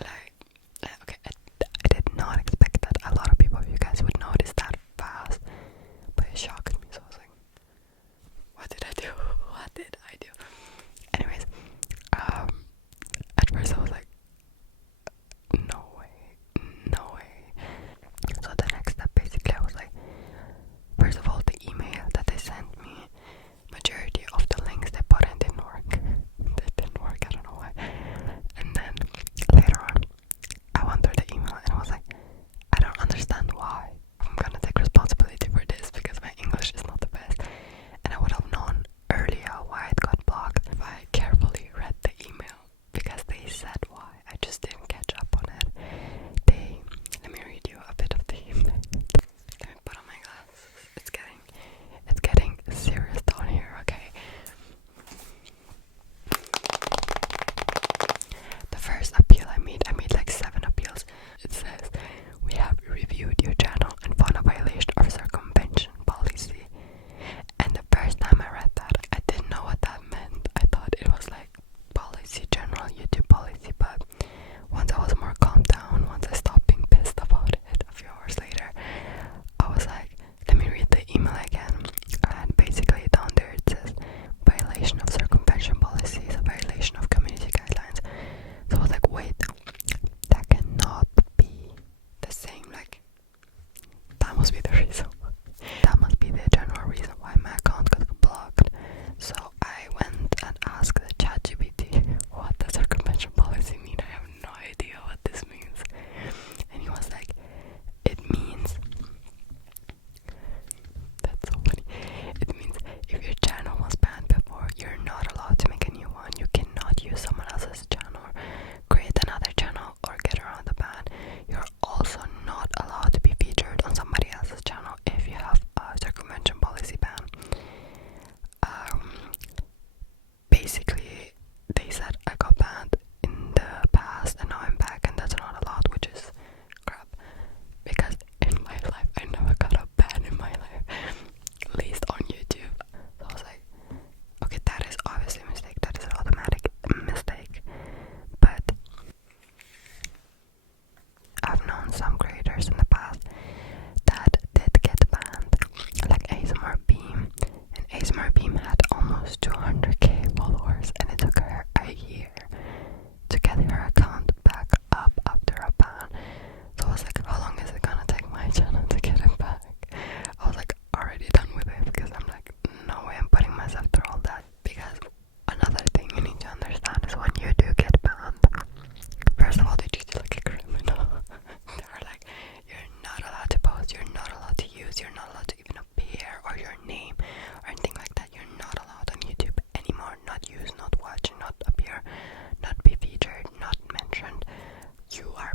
Like, okay, I did not expect that a lot of people of you guys would notice that fast, but it shocked me. So I was like, what did I do? What did I do? Anyways, at first I was like, no way, no way. So the next step, basically, I was like, first of all, the email that they sent me, majority of the links they put in didn't work. They didn't work, I don't know why. And then later on, I went through the email and I was like, I don't understand why. I'm gonna take responsibility for this because my English is not the best. And I would have known earlier why it got blocked if I carefully read the email, because they said why. I just didn't catch up on it. Let me read you a bit of the email. Let me put on my glasses. It's getting serious down here, okay? The first appeal I made like 7 appeals. It says, we have reviewed your channel and found a violation of circumvention policy. And the first time I read that, I didn't know what that meant. I thought it was like policy, general YouTube policy, but once I was more calmed down, once I stopped being pissed about it a few hours later, I was like, let me read the email again. And basically down there it says, violation of circumvention policy is a violation of community guidelines. So I was like, wait, that cannot be the same, like, that must be the reason. That must be the general reason why my account got blocked. So I went and asked the ChatGPT, what does circumvention policy mean? I have no idea what this means. And he was like, it means, that's so funny, it means if your channel was banned before, you're not allowed to make a new one. You cannot use someone else's channel, create another channel, or get around the ban. You're also not allowed to be featured on somebody else's channel if you have a circumvention policy ban. Basically, they said I got banned in the past and now I'm back, and that's not allowed, which is crap. Because in my life, I never got a ban in my life, at least on YouTube. So I was like, okay, that is obviously a mistake. That is an automatic mistake. But I've known some creators in the past that did get banned, like ASMR Beam. And ASMR Beam had almost 200k followers, and it took her a year to get her account back up after a ban. So I was like, how long is it gonna take my channel to get it back? I was like already done with it, because I'm like, no way I'm putting myself through all that. Because another thing you need to understand is when you do get banned, first of all, they treat you like a criminal. They're like, you're not allowed to post, you're not allowed to use, you're not allowed to even appear, or your name, or anything like that. You're not allowed on YouTube anymore. Not use, not watch, not appear, not be featured, not mentioned. You are